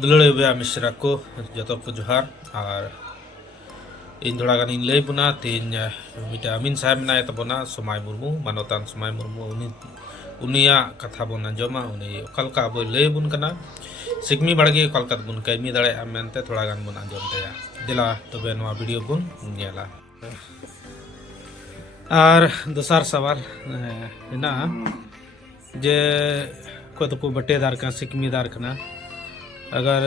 दुलड़े बया मिश्रा को जो को जोहार और इन थोड़ा गान इन लई बुना तीन मिटा अमीन साहेब ना तबना समाय मुर्मू मानवतान समाय मुर्मू उनिया कथा बन आंजमा उनी ओकलका अब लई बुन कना सिकमी बड़गे ओकलका बुन कमी दाड़े मेनते थोड़ा गान बुन आंजम तया दिला तबे नवा वीडियो बुन नेला और दोसार सवाल ना जे को तो को बटेदार का सिकमीदार कना अगर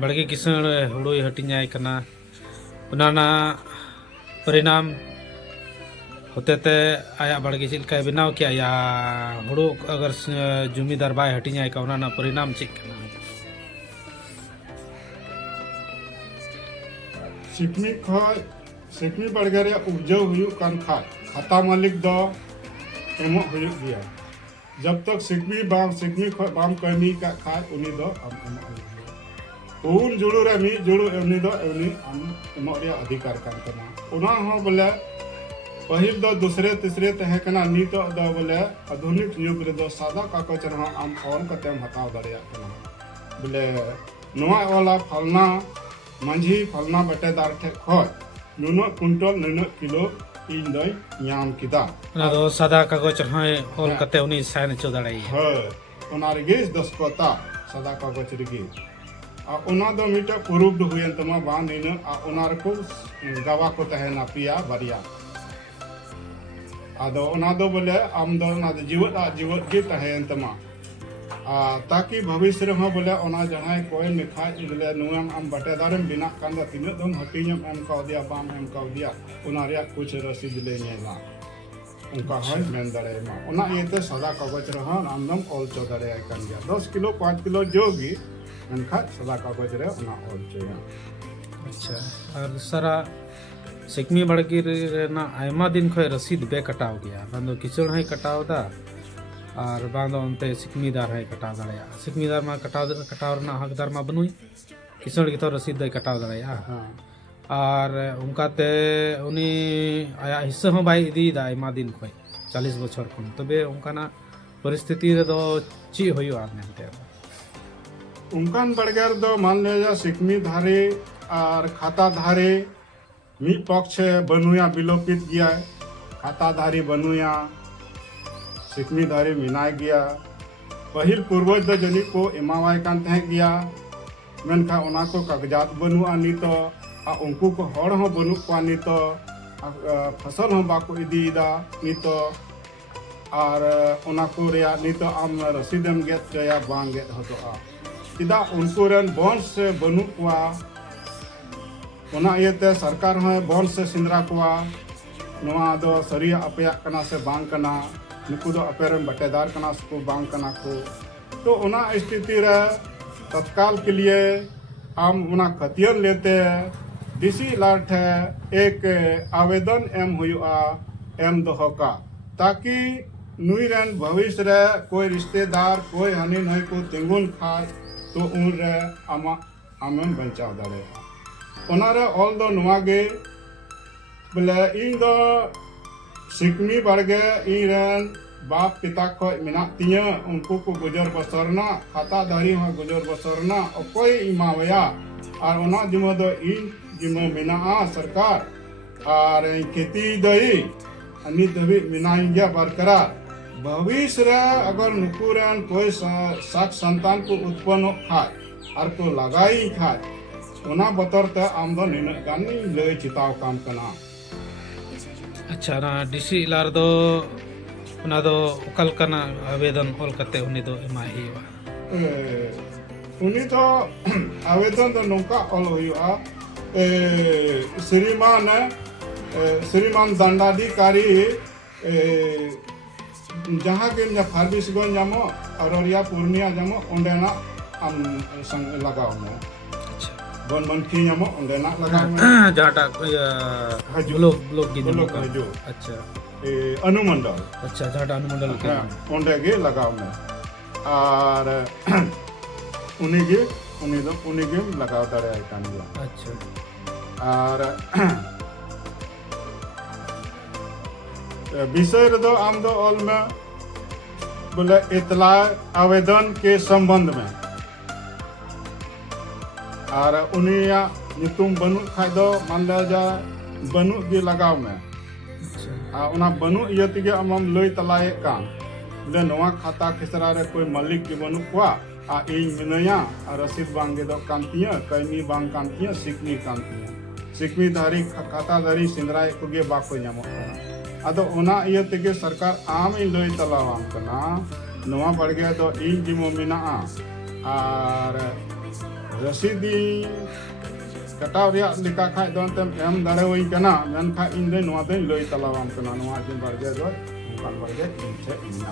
बड़गे किसान हुड़ो हटिंजाय कना उनाना परिणाम होते ते आया बड़गे चिलका बनाव किया या हुड़ो अगर जमीदार बाय हटिंजाय का उनाना परिणाम चिक कना सिकमी बड़गे रे उपजाऊ हुयु कान खा खाता मालिक दो एमो हुयु दिया जब तक सिकमी बाम कमी का खा उनी दो हम उन जुड़ू रे मी जुड़ू उनी दो उनी हम एमो रे अधिकार कान कना उना हो बोले पहिल दो दूसरे तीसरे तहे कना नीतो दो बोले आधुनिक युग रे दो सादा कागज रे हम ऑन कतेम हटाव दरिया कना बोले नवा वाला फलना मांझी फलना बटेदार ठे खय नुनो कुंटल नुनो किलो इन दई याम किदा ना दो सादा कागज रहे ऑल कते उनी साइन चो दड़ाई है ओना रे दस्खता सादा कागज रे आ ओना दो मिटा प्रूव्ड हुयन तमा बा नीन आ ओना रे को गवा को तहना पिया बरिया आदो ओना दो बोले आम दो ना जीवत के तहन तमा ताकि भविष्य रे बोले ओना जहां कोई मिखा बोले नुआम आम बटेदारम बिना कांदा तिन दम हटियम एम का दिया बाम एम का दिया ओना रे कुछ रसीद ले नेला उनका है मेन दरे मा ओना येते सादा कागज रे आम दम ऑल चो दरे कान गया 10 किलो 5 किलो जोगी मनखा सादा कागज रे ओना ऑल चो अच्छा और सारा सिकमी बड़गी ना आयमा दिन खय रसीद बे कटाव गया बांदो किचड़ है कटाव दा और बांदो उनते सिकमीदार है कटाव दड़या सिकमीदार मा कटाव ना हकदार मा बनुई किचड़ की तो रसीद दे कटाव दड़या और उनका ते उनी आया हिस्सा हो बाई इदी दा आयमा दिन खय 40 बछर खन तबे उनका ना परिस्थिति रे दो ची होयो आ मेनते उनकान बड़गर दो मान ले जा सिकमी धारे और खाता धारे मी पक्ष बनुया विलोपित गया खाताधारी बनुया सिकमी धारी मिनाय गया पहिल पूर्वज द जनी को एमावाय कान तहे गया मेनखा ओना को कागजात बनुआ नी तो आ उनको को हड़ हो बनु को नी तो फसल हो बाको इदीदा नी तो और ओना को रिया नी तो आम रसीदम गेट जया बांग गेट हतो आ इदा उनको रन बॉन्स से बनु कोआ ओना इयते सरकार है बॉन्ड से सिंदरा कोआ नवा दो सरिया अपया कना से बांग कना नुकु दो अपेरम बटेदार कना को बांग कना को तो ओना स्थिति रे तत्काल के लिए हम ओना खतियन लेते डीसी लाट है एक आवेदन एम हुआ एम दोहो का ताकि नुई रन भविष्य रे कोई रिश्तेदार कोई हनी नहीं को तिंगुन खाए तो उन रे आमा आमन बचाव दाड़े ओनारे ऑल दो नुआगे बोले इन दो सिकमी बड़गे इरन बाप पिता को मिना तिया उनको को गुजर बसरना खाता धारी हो गुजर बसरना और कोई इमावया और ओना जिमो दो इन जिमो मिना सरकार और खेती दई अनि दबी मिना इंडिया बरकरार भविष्य रे अगर नुकुरन कोई सात संतान को उत्पन्न खाए और को लगाई खाए ओना बतर ते आम दो निन गानी ले चिताव काम कना अच्छा ना डीसी लार दो उना दो ओकल कना आवेदन ऑल कते उनी दो एमा हिवा उनी तो आवेदन दो नोका ऑल हुआ श्रीमान दंडाधिकारी जहां के फार्बिस गन जामो अररिया पूर्णिया जामो ओंडेना आम संग लगाओ में बन की जामो ओंडेना लगाओ में जाटा ब्लॉक की ब्लॉक जो अच्छा अनुमंडल अच्छा जाटा अनुमंडल के ओंडे के लगाओ में और उन्हीं के लगाओ दरे आइकान अच्छा और विषय रे दो आम दो ऑल में बोले इतला आवेदन के संबंध में और उनिया नितुम बनु खाय दो मान ले जा बनु गे लगाव में अच्छा उना बनु इया तिगे आमम लई तलाये कान ले नवा खाता खिसरा रे कोई मालिक के बनु कुआ इन मिनया रसीद बांगे दो कांतिया कैमी बांग कांतिया सिकमी कांतिया सिकमी धारी खाता धारी सिंदराय कुगे बाको ᱧᱟᱢᱚᱜ ᱠᱟᱱᱟ ᱟᱫᱚ ᱚᱱᱟ ᱤᱭᱟᱹ ᱛᱮᱜᱮ ᱥᱚᱨᱠᱟᱨ ᱟᱢᱤᱧ ᱞᱟᱹᱭ ᱛᱟᱞᱟᱣᱟᱢ ᱠᱟᱱᱟ ᱱᱚᱣᱟ ᱵᱟᱲᱜᱮ ᱫᱚ ᱤᱧ ᱡᱤᱢᱚ ᱢᱮᱱᱟᱜᱼᱟ ᱟᱨ ᱨᱚᱥᱤᱫᱤ कटाव रिया लिखा खाय दो अंतम एम दाड़े हुई कना मेनखा इन दे नवा दे लई तलावाम कना नवा जिन बारगे दो उनकान बारगे इनसे इन्ना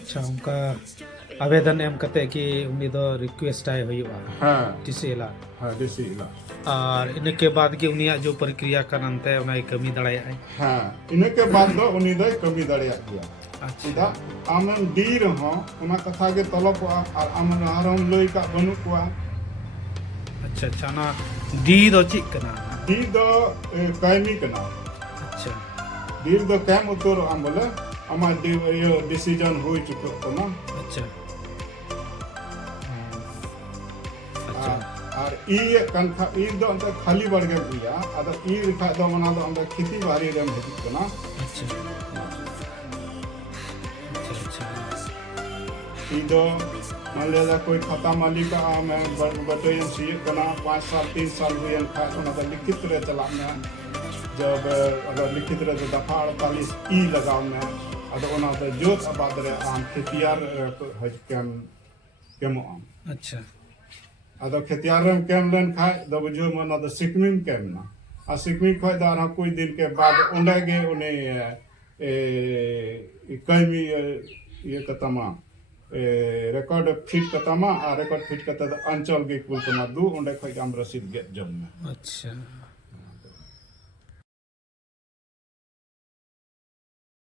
अच्छा उनका आवेदन एम कते कि उन्हीं दो रिक्वेस्ट आए हुई हां टिसेला हां दिसीला और इनके बाद के उनिया जो प्रक्रिया करनते उना कमी दड़ाया है हां इनके बाद दो उनी दो कमी दड़िया गया सीधा आमन दीर हो उना कथा के तलब और आमन हारम लई का बनु कुआ अच्छा अच्छा ना दी दो चिक कना दी दो कायमी कना अच्छा दी दो कैम उतर आम बोले आमा ये डिसीजन हुई चुका कना अच्छा अच्छा और ई कंथा ई दो अंत खाली बड़गे गया अद ई रिखा दो मना दो अंत खेती बाड़ी रेम हेतु कना अच्छा अच्छा ई दो मान लिया कोई खाता मालिक मैं बटोयन सी कना 5 साल 3 साल हुए खा ओना तो लिखित रे चला में जब अगर लिखित रे तो दफा 48 ई लगाव में अद ओना तो जोत आबाद रे आम खेतियार हज केम आम अच्छा अद खेतियार रे केम लेन खाय दो बुझो मना तो सिकमिम केम ना आ सिकमी खोय दार कोई दिन के बाद ओंडे गे ओने ए कैमी ये कतमा रेकॉर्ड फिट कतमा आ रेकॉर्ड फिट कत अंचल के कुल कमा दू ओंडे खोय हम रसीद गे जम में अच्छा